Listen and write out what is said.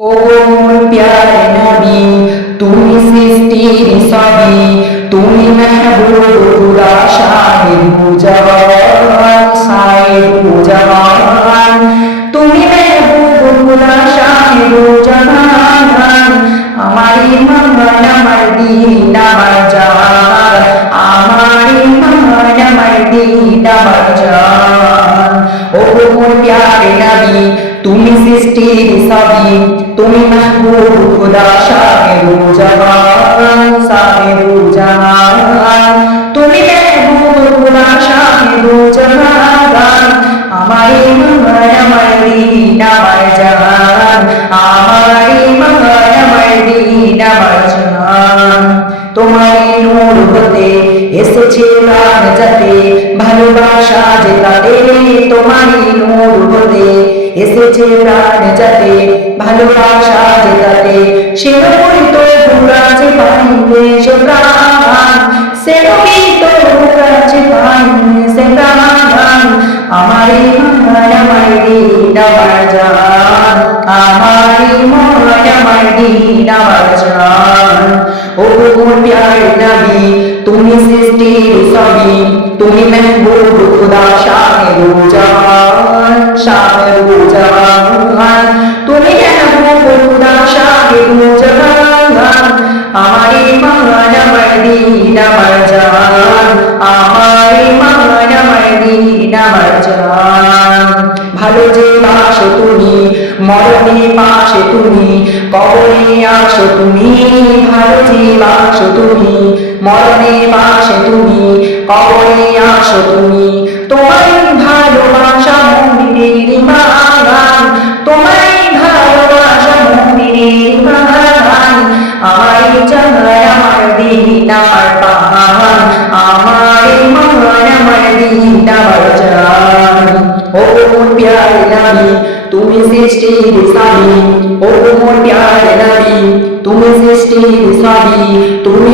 ও মোর প্যারে নবী, তুমি সৃষ্টির সবই তুমি মেহবুব খুদা শাহিদু জওয়ান সাইদু জওয়ান তুমি মেহবুব খুদা শাহিদু জওয়ান আমার ইমান আমার দিন, আমার জান, আমার ইমান আমার দিন, আমার সবই তুমি এসেছে ভালোবাসা জেতাতে তোমার নূর হতে এসেছে প্রাণ যাতে ভালোবাসা জেতাতে সেরকমই তো বুড়াছে পাইবে সে প্রাণ সেরকমই তো বুড়াছে পাইবে সে প্রাণ আমার দিন আমার জান আমার মন আমার দিন আমার জান ও প্যারে নবী তুমি সৃষ্টির সবই তুমি মেহবুব, খুদা শাহেরু জাহান শাহেরু জাহান তুমি মেহবুব খুদা শাহেরু জাহান আমার ইমান আমার দিন আমার জান আমার ইমান আমার দিন আমার জান ভালো যে বাসো তুমি মরণে পাশে তুমি কবরে আসো তুমি ভালো যে বাসো তুমি মরণে পাশে তুমি কবরে আসো তুমি তোমার জান ও মোর প্যারে নবী তুমি সৃষ্টির সাবি ও মোর প্যারে নবী তুমি সৃষ্টির সাবি তুমি